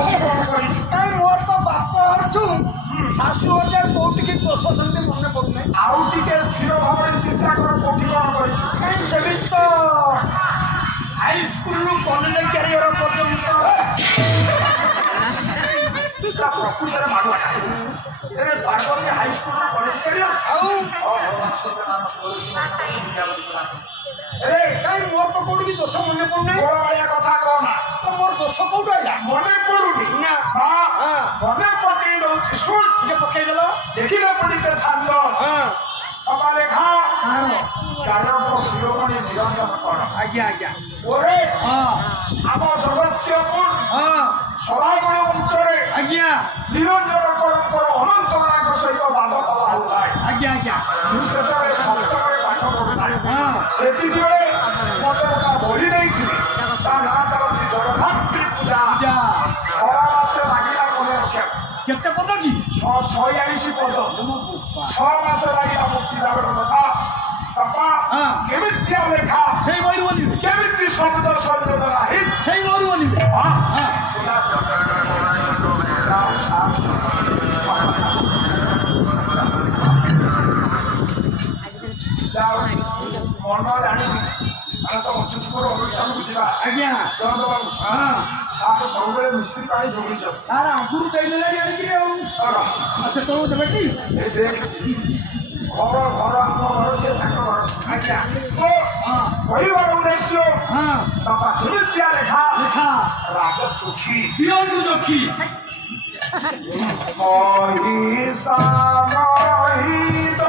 କାଇଁ ମୋର ତ ବାପ ଅଛୁ ଶାଶୁ ହଜାର କୋଉଠିକି ଦୋଷ ସେମିତି ମନେ ପଡୁନାହିଁ। ଆଉ ଟିକେ ସ୍ଥିର ଭାବରେ ଚିନ୍ତା କର କୋଉଠି କଣ କରିଛୁ। କାଇଁ ସେମିତି ତ ହାଇସ୍କୁଲରୁ କଲେଜ କ୍ୟାରିୟର ପର୍ଯ୍ୟନ୍ତ ପ୍ରକୃତରେ ମାଗୁଆ ଏବେ ପାର୍ବତୀ ହାଇସ୍କୁଲ କଲେଜ କ୍ୟାରିୟର ଆଉ କାଇଁ ମୋର ତ କୋଉଠିକି ଦୋଷ ମନେ ପଡୁନାହିଁ। ଭଳିଆ କଥା କହନା ତ ମୋର ଦୋଷ କୋଉଠୁ ଆଇଲା ମନେ ପଡୁନି ନା ମନେ ପକେଇ ଦଉଛି ଶୁଣ ଟିକେ ପକେଇଦେଲ। ଦେଖିଲେ ପଡିତେ ଛାନ୍ଦ ବାପା ଲେଖା ଗାୟକ ଶିରୋମଣି ନିରଞ୍ଜନ କର। ଆଜ୍ଞା ଆଜ୍ଞା ଓରେ ଆମ ଜଗତସିଂହପୁର ସଭାଗଣ ଅଞ୍ଚଳରେ ଆଜ୍ଞା ନିରଞ୍ଜନ କରଙ୍କର ଅନନ୍ତ ନାୟକ ସହିତ ବାଦ କଲା ହେଉଥାଏ। ଆଜ୍ଞା ଆଜ୍ଞା ମୁଁ ସେତେବେଳେ ସପ୍ତମରେ ପାଠ ପଢୁଥାଏ। ସେତିକିବେଳେ ମତେ ଗୋଟା ବହି ଦେଇଥିଲି ତା ନାଁଟା ହଉଛି ଜଗଦ୍ଧାତ୍ରୀ ପୂଜା। 6 ମାସ ଲାଗିଲା ମନେ ରଖିବାକୁ। କେତେ ପଦ କି 46 ପଦ 6 ମାସ ଲାଗିଲା ମୋ ପିଲାବେଳ କଥା। ବାପା କେମିତିଆ ଲେଖା ସେଇ ବହିରୁ ବୋଲିବେ କେମିତି ଶବ୍ଦ ସଂଯୋଜନା ହେଇଛି ସେଇ ବହିରୁ ବୋଲିବେ। ମନ ଜାଣିବି ଆମେ ତ ଅଚ୍ୟୁତପୁର ଅନୁଷ୍ଠାନକୁ ଯିବା। ଆଜ୍ଞା ସାର୍ ସବୁବେଳେ ମିଶ୍ରି ପାଣି ଯୋଗେଇଛ। ସାର୍ ଆଗରୁ ଦେଇଦେଲେଣି ଆଣିକିରି ଆଉ ସେତେବେଳକୁ ଦେବେଟି। ଏ ଦେଖ ଘର ଘର ଆମ ଘର ଯିଏ ତାଙ୍କ ଘର। ଆଜ୍ଞା କହିବାର ଉଦ୍ଦେଶ୍ୟ ବାପା କେମିତିଆ ଲେଖା ଲେଖା ରାଗ ଚୋଖି ଦିଅନ୍ତୁ ଚୋଖି ମହିଷା ମହିତ